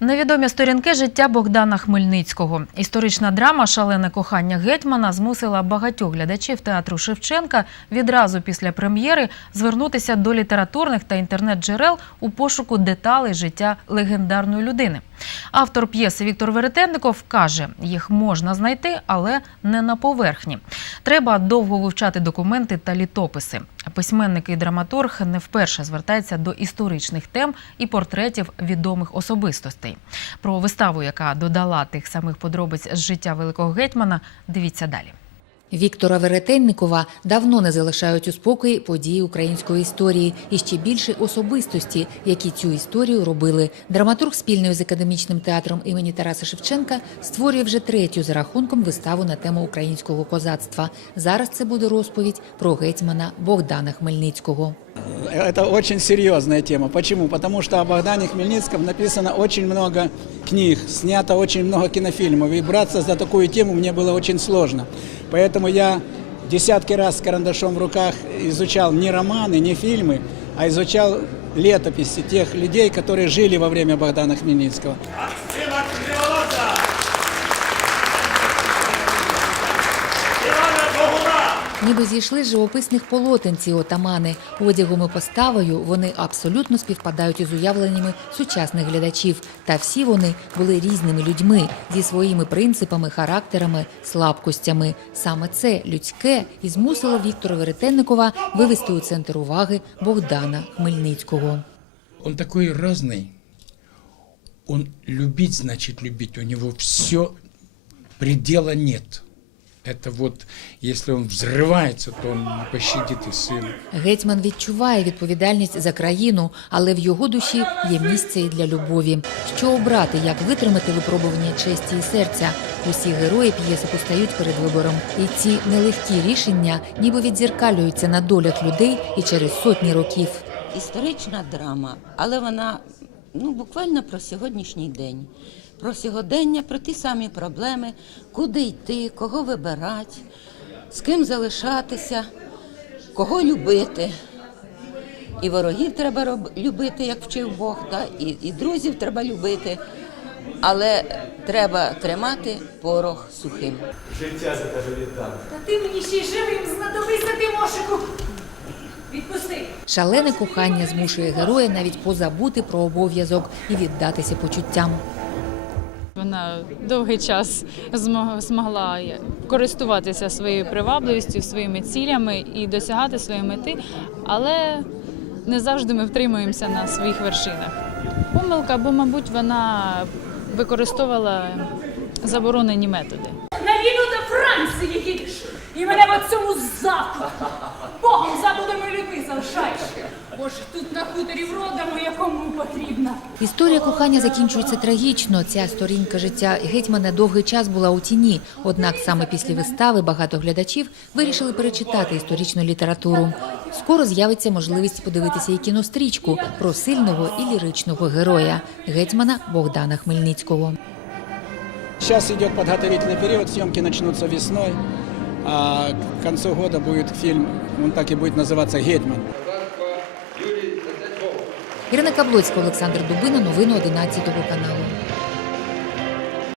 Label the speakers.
Speaker 1: Невідомі сторінки життя Богдана Хмельницького. Історична драма Шалене кохання гетьмана змусила багатьох глядачів театру Шевченка відразу після прем'єри звернутися до літературних та інтернет-джерел у пошуку деталей життя легендарної людини. Автор п'єси Віктор Веретенников каже, їх можна знайти, але не на поверхні. Треба довго вивчати документи та літописи. Письменник і драматург не вперше звертається до історичних тем і портретів відомих особистостей. Про виставу, яка додала тих самих подробиць з життя великого гетьмана, дивіться далі.
Speaker 2: Віктора Веретенникова давно не залишають у спокої події української історії і ще більше особистості, які цю історію робили. Драматург спільною з академічним театром імені Тараса Шевченка створює вже третю за рахунком виставу на тему українського козацтва. Зараз це буде розповідь про гетьмана Богдана Хмельницького.
Speaker 3: Это очень серьезная тема. Почему? Потому что о Богдане Хмельницком написано очень много книг, снято очень много кинофильмов. И браться за такую тему мне было очень сложно. Поэтому я десятки раз с карандашом в руках изучал не романы, не фильмы, а изучал летописи тех людей, которые жили во время Богдана Хмельницкого.
Speaker 2: Ніби зійшли з живописних полотен ці отамани. Одягом і поставою вони абсолютно співпадають із уявленнями сучасних глядачів. Та всі вони були різними людьми зі своїми принципами, характерами, слабкостями. Саме це людське і змусило Віктора Веретенникова вивести у центр уваги Богдана Хмельницького.
Speaker 4: Он такой разный. Он любить значит любить. У него все, предела нет. Это вот, если он взрывается, то он не пощадит и сына.
Speaker 2: Гетьман відчуває відповідальність за країну, але в його душі є місце і для любові. Що обрати, як витримати випробування честі і серця? Усі герої п'єси постають перед вибором, і ці нелегкі рішення ніби відзеркалюються на долях людей і через сотні років.
Speaker 5: історична драма, але вона ну, буквально про сьогоднішній день, про сьогодення, про ті самі проблеми, куди йти, кого вибирати, з ким залишатися, кого любити. І ворогів треба роб- любити, як вчив Бог, та? І, і друзів треба любити, але треба тримати порох сухим.
Speaker 6: Життя Та ти мені ще й живим знадобися, ти мошику. Відпусти.
Speaker 2: Шалене кохання змушує героя навіть позабути про обов'язок і віддатися почуттям.
Speaker 7: Вона довгий час змогла користуватися своєю привабливістю, своїми цілями і досягати своєї мети, але не завжди ми втримуємося на своїх вершинах. Помилка, бо, мабуть, вона використовувала заборонені методи.
Speaker 6: На війну до Франції їдеш. І мене в цьому заку. Богом забудемо людьми залишаєш. Боже, тут на хуторі вродами, якому потрібна.
Speaker 2: Історія кохання закінчується трагічно. Ця сторінка життя гетьмана довгий час була у тіні. Однак саме після вистави багато глядачів вирішили перечитати історичну літературу. Скоро з'явиться можливість подивитися і кінострічку про сильного і ліричного героя гетьмана Богдана Хмельницького.
Speaker 3: Сейчас идет подготовительный период, съемки начнутся весной, а к концу года будет фильм, он так и будет называться «Гетьман».
Speaker 2: Ірина Каблоцька, Олександр Дубина. Новини 11 каналу.